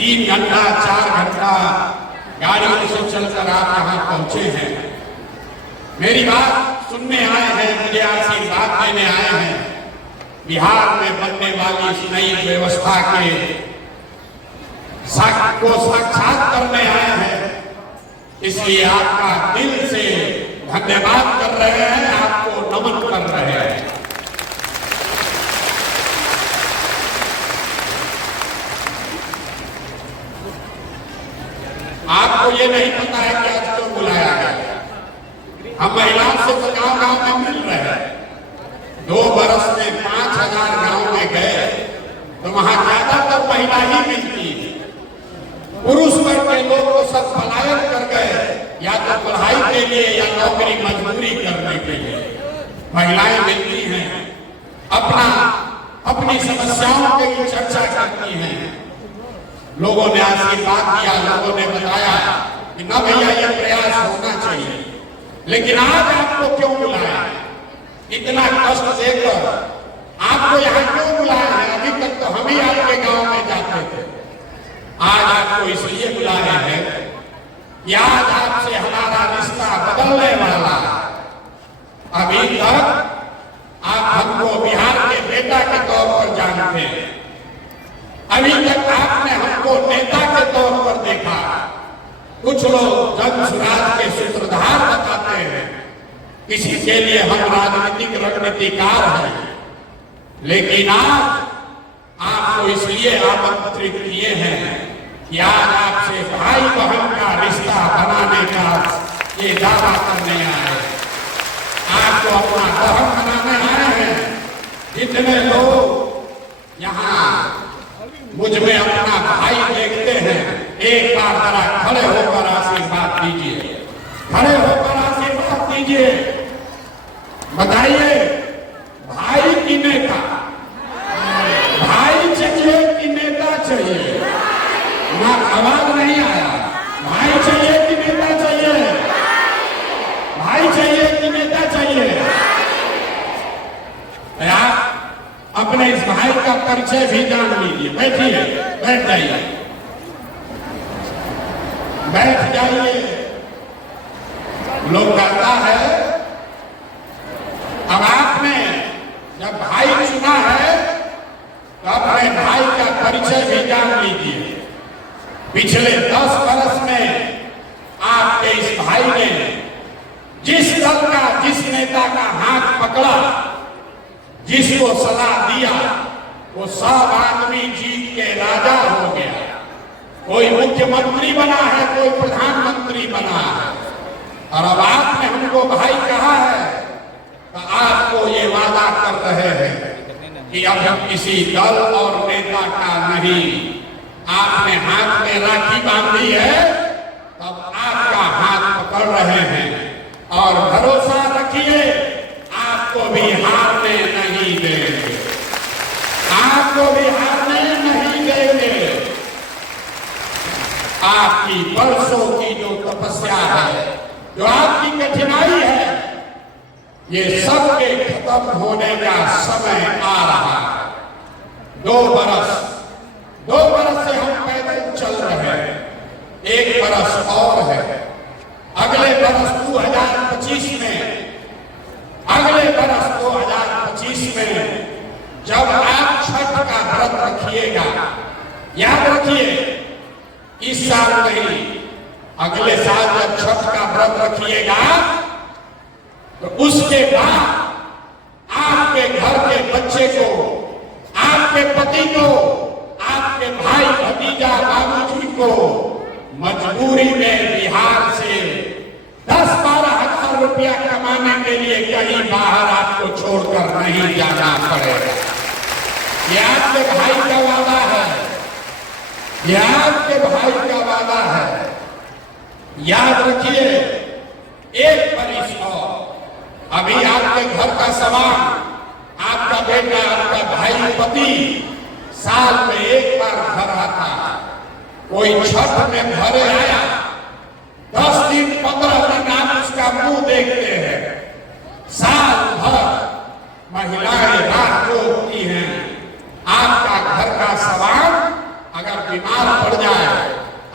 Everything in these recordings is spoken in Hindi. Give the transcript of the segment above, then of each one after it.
3 घंटा 4 घंटा गाड़ियों से चलकर आप यहाँ पहुंचे हैं। मेरी बात सुनने आए हैं, मुझे आशीर्वाद देने आए हैं। बिहार में बनने वाली इस नई व्यवस्था के को साक्षात करने आए हैं, इसलिए आपका दिल से धन्यवाद कर रहे हैं, आपको नमन कर रहे हैं। आपको ये नहीं पता है कि आज क्यों बुलाया गया। हम महिलाओं से तो गांव-गांव में मिल रहे हैं। 2 बरस में 5000 गांव में गए तो वहां ज्यादातर महिला ही मिलती है। पुरुष वर्ग के लोग तो सब पलायन कर गए, या तो पढ़ाई के लिए या नौकरी मजदूरी करने के लिए। महिलाएं मिलती हैं, अपनी समस्याओं की चर्चा करती हैं। लोगों ने आशीर्वाद दिया, लोगों ने बताया कि न भैया ये प्रयास होना चाहिए। लेकिन आज आपको क्यों बुलाया, इतना कष्ट देकर आपको यहाँ क्यों बुलाया है? अभी तक तो हम ही आपके गांव में जाते थे। आज आपको इसलिए बुलाया है कि आज आपसे हमारा रिश्ता बदलने वाला। अभी तक आप हमको बिहार के बेटा के तौर पर जानते हैं, अभी तक आपने हमको नेता के तौर पर देखा। कुछ लोग जन स्वराज के सूत्रधार बताते हैं, किसी के लिए हम राजनीतिक रणनीतिकार हैं। लेकिन आज आपको इसलिए आमंत्रित किए हैं कि आज आपसे भाई बहन का रिश्ता बनाने का ये दावा करने आए, आपको अपना बहन बनाने आए हैं। जितने लोग यहाँ मुझ में अपना भाई देखते हैं, एक बार जरा खड़े होकर आशीर्वाद दीजिए, खड़े होकर आशीर्वाद दीजिए। बताइए, भाई की नेता, भाई चाहिए कि नेता चाहिए? ना आवाज नहीं आया। भाई चाहिए कि नेता चाहिए? भाई चाहिए कि नेता चाहिए? आप अपने इस भाई का परिचय भी जान लीजिए। बैठिए, बैठ जाइए, बैठ जाइए। लोग कहता है, अब आपने जब भाई चुना है तो अपने भाई का परिचय भी जान लीजिए। पिछले 10 बरस में आपके इस भाई ने जिस दल का, जिस नेता का हाथ पकड़ा, जिसको सलाह दिया, वो सब आदमी जीत के राजा हो गया। कोई मुख्यमंत्री बना है, कोई प्रधानमंत्री बना है। और अब आपने हमको भाई कहा है तो आपको ये वादा कर रहे हैं कि अब हम किसी दल और नेता का नहीं। आपने हाथ में राखी बांधी है, तब आपका हाथ पकड़ रहे हैं। और भरोसा रखिए, आपको भी हारने नहीं देंगे, आपको भी हारने नहीं देंगे। आपकी वर्षों की जो तपस्या है, जो आपकी कठिनाई है, ये सब के खत्म होने का समय आ रहा है। 2 बरस से हम पैदल चल रहे हैं, 1 बरस और है। अगले बरस 2025 में, अगले बरस 2025 में जब आप छठ का व्रत रखिएगा, याद रखिए, इस साल नहीं, अगले साल जब छठ का व्रत रखिएगा तो उसके बाद आपके घर के बच्चे को, आपके पति को, आपके भाई भतीजा बाबूजी को मजबूरी में बिहार से 10-12 हजार रुपया कमाने के लिए कहीं बाहर आपको छोड़कर नहीं जाना पड़ेगा। ये आपके भाई का वादा है, ये आपके भाई का वादा है। याद रखिए, 1 बरिस और अभी आपके घर का सामान, आपका बेटा, आपका भाई, पति साल में 1 बार घर आता। कोई छठ में घरे आया, 10 दिन 15 दिन आप उसका मुंह देखते हैं। साल भर महिलाएं रात को होती हैं। आपका घर का सामान अगर बीमार पड़ जाए,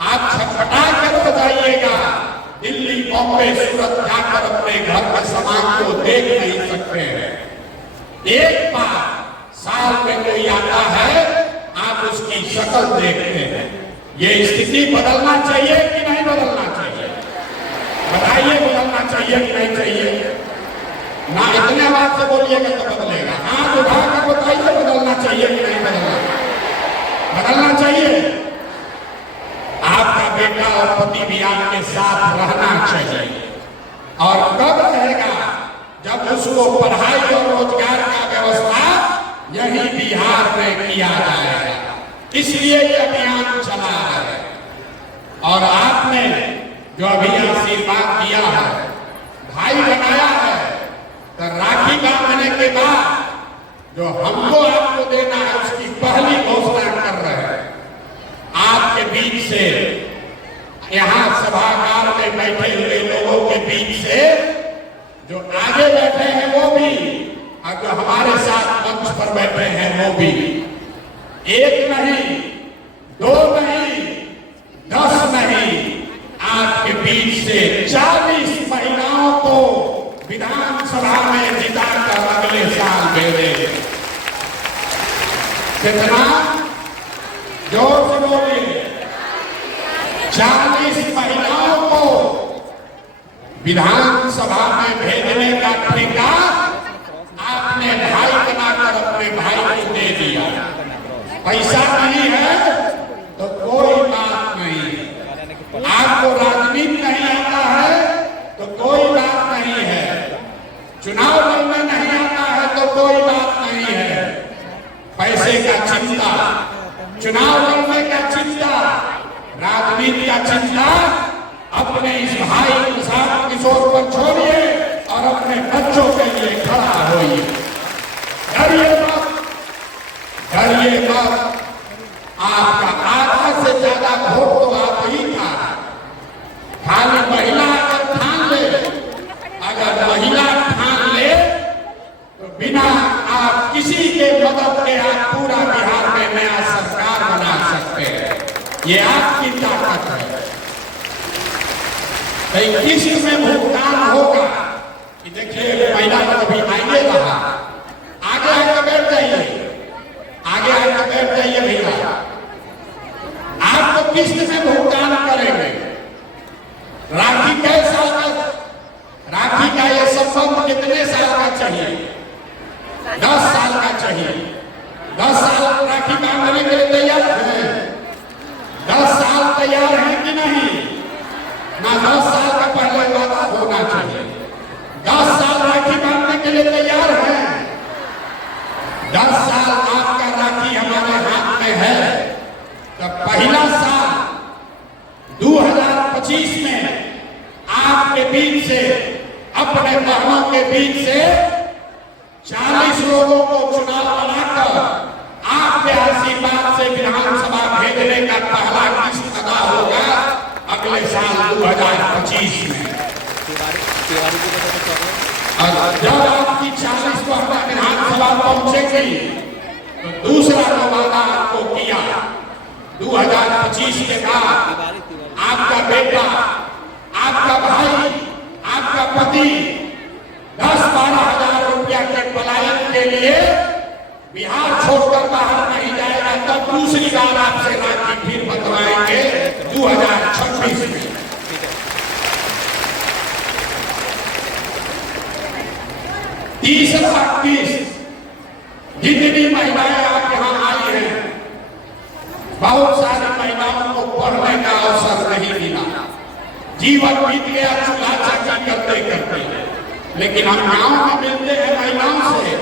आप छटपटा कर बताइएगा। दिल्ली, बॉम्बे, सूरत जाकर अपने घर के सामान को देख नहीं सकते हैं। एक बार साल में कोई आता है, आप उसकी शक्ल देखते हैं। ये स्थिति बदलना चाहिए कि नहीं बदलना चाहिए? बताइए, बदलना चाहिए कि नहीं चाहिए? ना इतने बात से बोलिएगा तो बदलेगा। हाथ उठाकर बताइए, बदलना चाहिए कि नहीं बदलना? बदलना चाहिए। आपका बेटा और पति भी आपके साथ रहना चाहिए। और कब रहेगा? जब उसको पढ़ाई और रोजगार का व्यवस्था यही बिहार में किया जाएगा। इसलिए ये अभियान चला है। और आपने जो अभी आशीर्वाद दिया है, भाई बनाया है, तो राखी बांधने के बाद जो हमको आपको देना है उसकी पहली घोषणा कर रहे हैं। आपके बीच से, यहाँ सभागार में बैठे हुए लोगों के बीच से जो आगे बैठे हैं वो भी, और जो हमारे साथ मंच पर बैठे हैं वो भी, एक नहीं, दो नहीं, 10 नहीं, आपके बीच से 40 महिलाओं को विधानसभा में जिताकर अगले साल भेजे। कितना? जोर से बोलिए। 40 महिलाओं को विधानसभा में भेजने का ठेका आपने भाई बनाकर अपने भाई को दे दिया। पैसा नहीं है तो कोई बात नहीं। आपको राजनीति नहीं आता है तो कोई बात नहीं है। चुनाव लड़ना नहीं आता है तो कोई बात नहीं है। पैसे का चिंता, चुनाव लड़ने का चिंता, राजनीति का चिंता अपने इस भाई प्रशांत किशोर पर छोड़िए और अपने बच्चों के लिए खड़ा होइए। डरिए मत, डरिए मत। आपका आधा से ज्यादा वोट तो आप ही का। खाली महिला अगर ठान ले, अगर महिला ठान ले तो बिना आप किसी के मदद के आप पूरा बिहार में नया सरकार बना सकते हैं। ये आपकी ताकत है। किस्त में भुगतान होगा कि देखिए महिला का कभी आगे रहा, आगे आगे बैठ जाइए, आगे आगे बैठ जाइए भैया। आप तो किस्त में भुगतान करेंगे। राखी कै साल का? राखी का ये संबंध कितने साल का चाहिए? 10 साल का चाहिए। 10 साल राखी बांधने के लिए तैयार हैं? 10 साल तैयार हैं कि नहीं? ना 10 साल का पहले वादा होना चाहिए। 10 साल राखी बांधने के लिए तैयार हैं? 10 साल आपका राखी हमारे हाथ में है। तो पहला साल 2025 में आपके बीच से, अपने बहनों के बीच से 40 लोगों को चुनाव बनाकर आपके आशीर्वाद से विधानसभा भेजने का पहला किस्त अदा होगा अगले साल 2025 में। और जब आपकी 40 बहुमत विधानसभा पहुंचेगी तो दूसरा जो वादा आपको किया 2025 के बाद आपका बेटा, आपका भाई, आपका पति 10-12 हजार रुपया के पलायन के लिए बिहार छोड़कर बाहर नहीं जाएगा। तब दूसरी बार आपसे राखी फिर बंधवाएंगे 2026 में। तीसरा किस्त, जितनी महिलाएं आप यहाँ आई हैं, बहुत सारी महिलाओं को पढ़ने का अवसर नहीं मिला। जीवन बीत गया चूल्हा चाकी करते करते। लेकिन हम गांव में मिलते हैं महिलाओं से,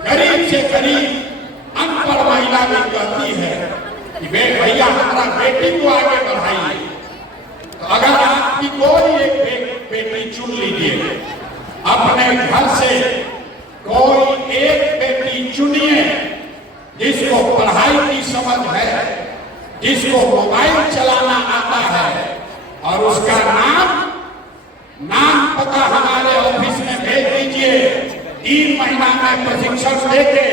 गरीब से गरीब अनपढ़ महिला भी कहती है कि भैया हमारा बेटी को आगे बढ़ाइए। तो अगर आपकी कोई एक बेटी चुन लीजिए, अपने घर से कोई एक बेटी चुनिए जिसको पढ़ाई की समझ है, जिसको मोबाइल चलाना आता है, और उसका नाम पता हमारे ऑफिस में भेज दीजिए। 3 महीना में प्रशिक्षण देके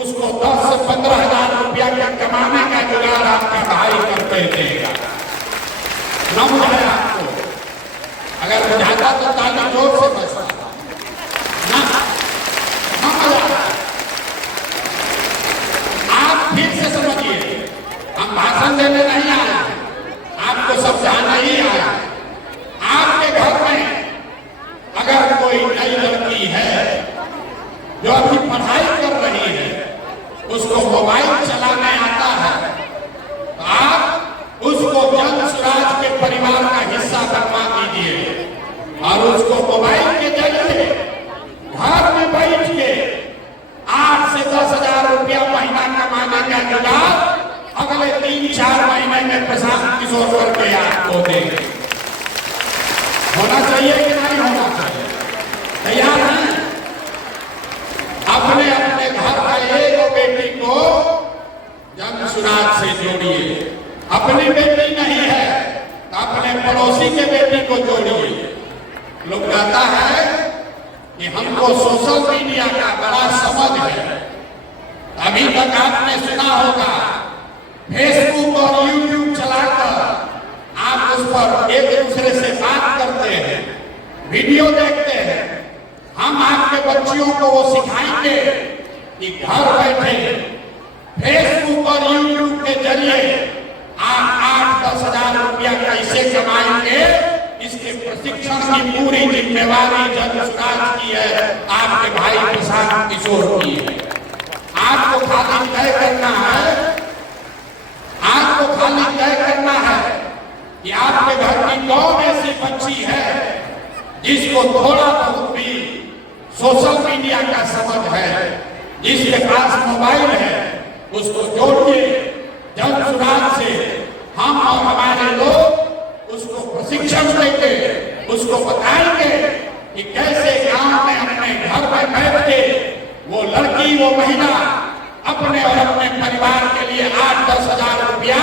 उसको 10 से 15 हजार रुपया का कमाने का जुगाड़ आपका दे देगा। न बुझाया आपको? अगर बुझाता तो ताली जोर से बजता ना। आप फिर से समझिए, हम भाषण देने नहीं आए, आपको समझाना ही आया। आपके घर में अगर कोई नई लड़की है जो अभी पढ़ाई कर रही है, उसको मोबाइल चलाने आता है, तो आप उसको जन सुराज के परिवार का हिस्सा बनवा दीजिए और उसको मोबाइल के जरिए घर में बैठ के 8 से 10,000 रुपया महीना कमाने का जुगाड़ अगले 3-4 महीने में प्रशांत किशोर करके आपको देंगे। होना चाहिए कि नहीं होना चाहिए? तैयार हैं? अपने अपने घर का एक बेटी को जन सुराज से जोड़िए। अपनी बेटी नहीं है तो अपने पड़ोसी के बेटी को जोड़िए। लोग कहता है कि हमको सोशल मीडिया का बड़ा समझ है। अभी तक आपने सुना होगा, फेसबुक और यूट्यूब चलाकर आप उस पर एक दूसरे से बात करते हैं, वीडियो देखते हैं। हम आपके बच्चियों को वो सिखाएंगे कि घर बैठे फेसबुक और यूट्यूब के जरिए आप 8-10 हजार रुपया कैसे कमाएंगे, इसके प्रशिक्षण की पूरी जिम्मेवारी जन सुराज की है, आपके भाई प्रशांत किशोर की है। आपको खाली तय करना है, आपको खाली तय करना है कि आपके घर की कौन ऐसी बच्ची है जिसको थोड़ा बहुत भी सोशल मीडिया का समझ है, जिसके पास मोबाइल है, उसको जोड़िए जन सुराज से। हम और हमारे लोग उसको प्रशिक्षण देंगे, उसको बताएंगे कि कैसे गांव में अपने घर में बैठ के वो लड़की, वो महिला अपने और अपने परिवार के लिए 8-10 हजार रुपया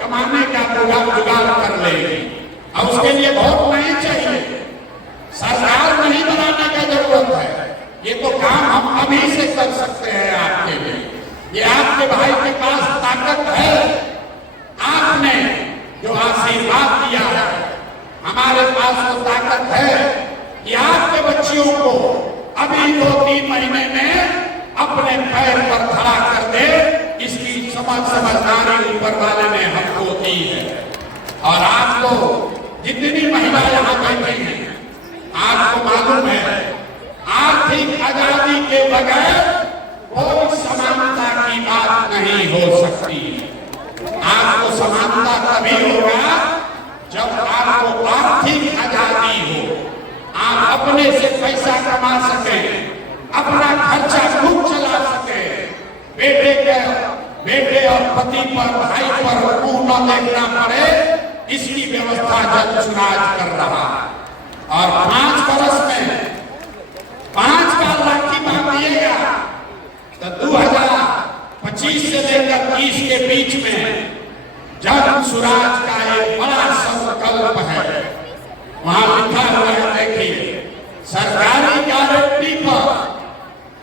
कमाने का जुगाड़ कर लेगी। अब उसके लिए वोट नहीं चाहिए, सरकार नहीं बनाने का जरूरत है। ये तो काम हम अभी से कर सकते हैं आपके लिए। ये आपके भाई के पास ताकत है, आपने जो आशीर्वाद दिया है, हमारे पास वो ताकत है कि आपके बच्चियों को अभी 2-3 महीने में अपने पैर पर खड़ा कर दे। इसकी समझदारी ऊपर वाले ने हमको दी है। और आपको जितनी महिला यहाँ बैठी हैं, आपको मालूम है आर्थिक आजादी के बगैर कोई समानता की बात नहीं हो सकती। आपको समानता तभी होगा जब आपको आर्थिक आजादी हो, आप अपने से पैसा कमा सके, अपना खर्चा खुद चला सके, बेटे और पति पर, भाई पर मुंह न देखना पड़े, इसकी व्यवस्था जन सुराज कर रहा है। और 5 वर्ष में 5 बार राखी बांध दिएगा तो 2025 से लेकर 30 के बीच में जन सुराज का एक बड़ा संकल्प है। वहां लिखा हुआ है, देखिए, सरकारी गारंटी पर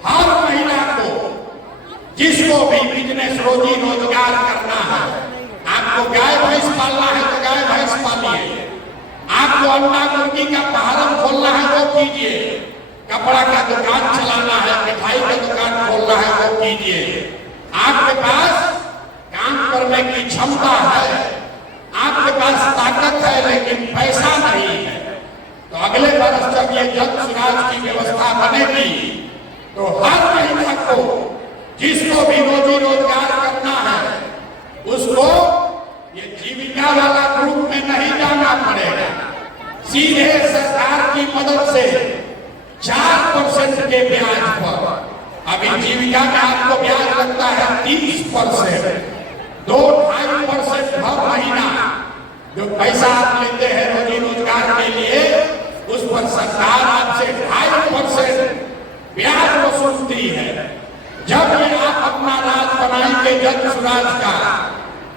हर महिला को, जिसको भी बिजनेस रोजी रोजगार करना है, आपको गाय भैंस पालना है तो गाय भैंस पालिए, आपको अंडा मुर्गी का फार्म खोलना है वो कीजिए, कपड़ा का दुकान चलाना है, मिठाई का दुकान खोलना है वो कीजिए। आपके पास काम करने की क्षमता है, आपके पास ताकत है, लेकिन पैसा नहीं है, तो अगले वर्ष जब ये जन सुराज की व्यवस्था बनेगी तो हर महिला को, जिसको भी रोजी रोजगार करना है, उसको ये जीविका वाला ग्रुप में नहीं जाना पड़ेगा। सीधे सरकार की मदद से 4% के ब्याज पर, अभी जीविका में आपको ब्याज लगता है 30%, 2-2.5% हर महीना जो पैसा आप लेते हैं रोजी रोजगार के लिए, उस पर सरकार आपसे 2.5% ब्याज वसूलती है। जब ये आप अपना राज बनाएंगे जन सुराज का,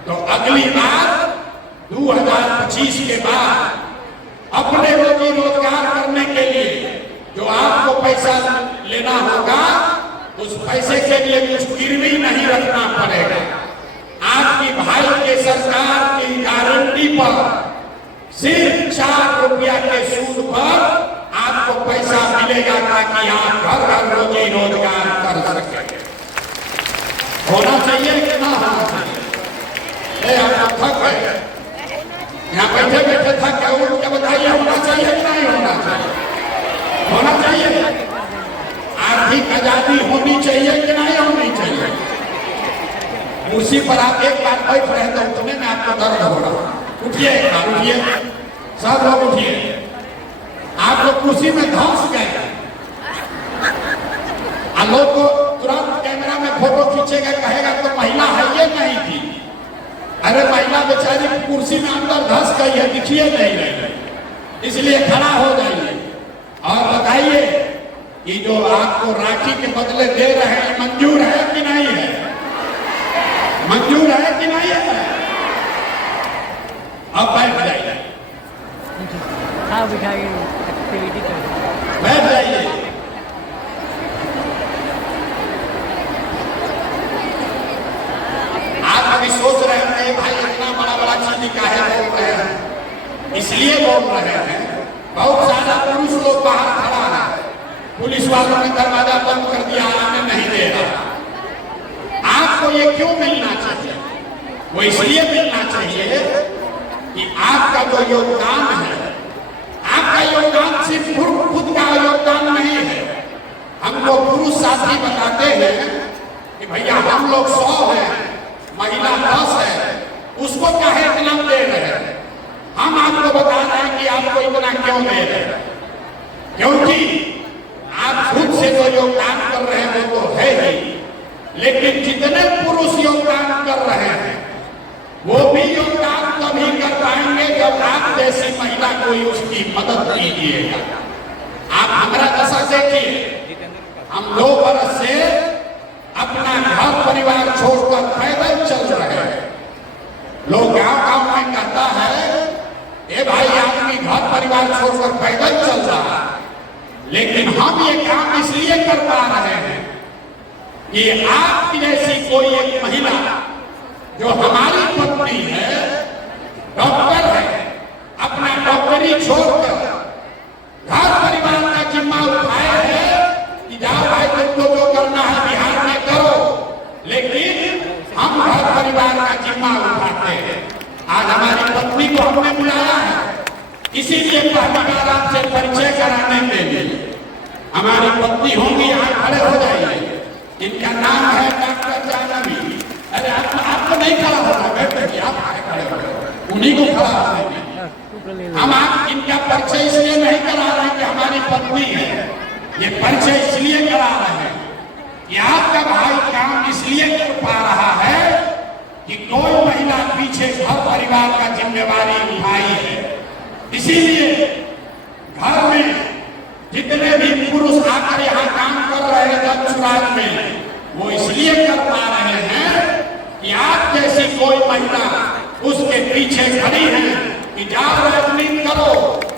तो अगली बार 2025 के बाद अपने रोजी रोजगार करने के लिए जो आपको पैसा लेना होगा, उस पैसे के लिए कुछ गिरवी नहीं रखना पड़ेगा। आपकी भाई के सरकार की सिर्फ 4 रुपया के सूद पर आपको पैसा मिलेगा ताकि आप घर घर रोजी रोजगार कर सके। होना चाहिए कि ना होना चाहिए? आप थक गए, यहाँ बैठे बैठे थक गए, उठ के बताइए होना चाहिए कि नहीं होना चाहिए? होना चाहिए। आर्थिक आजादी होनी चाहिए कि नहीं होनी चाहिए? कुर्सी पर आप एक बार बैठ रहे तो उठने में आपको दर्द हो रहा, उठिए एक बार, उठिए, सब लोग उठिए। आप लोग कुर्सी में धंस गए, लोग को तुरंत कैमरा में फोटो खींचेगा, कहेगा तो महिला है ये नहीं थी। अरे महिला बेचारी कुर्सी में अंदर धंस गई है, दिखिए नहीं रही, इसलिए खड़ा हो जाइए और बताइए कि जो आपको राखी के बदले दे रहे हैं मंजूर है कि नहीं है? मंजूर है कि नहीं है? अब बैठ जाइए, बैठ जाइए। आप अभी सोच रहे हैं भाई इतना बड़ा बड़ा चीज काहे बोल रहे हैं? इसलिए बोल रहे हैं बहुत सारा पुरुष लोग बाहर खड़ा है, पुलिस वालों ने दरवाजा बंद कर दिया, आने नहीं दे रहा। आपको ये क्यों मिलना चाहिए? वो इसलिए मिलना चाहिए कि आपका जो योगदान है, आपका योगदान सिर्फ खुद का योगदान नहीं है। हमको पुरुष साथी बताते हैं कि भैया हम लोग 100 हैं, महिला 10 है, उसको काहे इतना दे रहे हैं? हम आपको बता रहे हैं कि आपको इतना क्यों दे रहे हैं, क्योंकि आप खुद से जो योगदान कर रहे हैं वो तो है ही, लेकिन जितने पुरुष योगदान कर रहे हैं वो भी योगदान तभी कर पाएंगे जब आप जैसी महिला कोई उसकी मदद कीजिएगा। आप हमारा दशा देखिए, हम 2 बरस से अपना घर परिवार छोड़कर पैदल चल रहे हैं। लोग गांव में कहता है ए भाई आदमी घर परिवार छोड़कर पैदल चल रहा है, लेकिन हम ये काम इसलिए कर पा रहे हैं कि आपकी जैसी कोई एक महिला जो हमारी पत्नी है, डॉक्टर है, अपना डॉक्टरी छोड़कर घर परिवार का जिम्मा उठाए है कि जाओ भाई तुमको जो करना है बिहार में करो, लेकिन हम घर परिवार का जिम्मा उठाते हैं। आज हमारी पत्नी को हमने बुलाया है, इसीलिए पहली बार आपसे परिचय कराने के लिए। हमारी पत्नी होंगी, यहाँ खड़े हो जाइए, इनका नाम है डॉक्टर जानवी। अरे आपको नहीं खड़ा होना, बैठ जाइए, आप खड़े हो, उन्हीं को खड़ा होना। हम आप इनका परिचय इसलिए नहीं करा रहे कि हमारी पत्नी है, ये परिचय इसलिए करा रहे हैं कि आपका भाई काम इसलिए कर पा रहा है कि कोई महिला पीछे घर परिवार का जिम्मेवारी उठाई है। इसीलिए घर में जितने भी पुरुष आकर यहाँ काम कर रहे हैं दक्षराज में, वो इसलिए कर पा रहे हैं कि आप जैसी कोई महिला उसके पीछे खड़ी है कि जाओ राजनीति करो,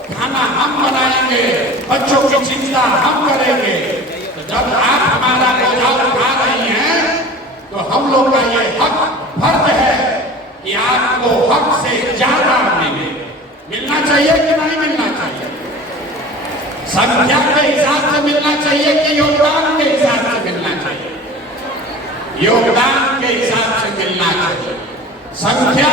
खाना हम बनाएंगे, बच्चों की चिंता हम करेंगे। तो जब आप हमारा बोझा उठा रही हैं तो हम लोग का ये हक फर्ज है कि आपको हक से ज्यादा मिलना चाहिए कि नहीं मिलना चाहिए? संख्या के हिसाब से मिलना चाहिए कि योगदान के हिसाब से मिलना चाहिए? योगदान के हिसाब से मिलना चाहिए। संख्या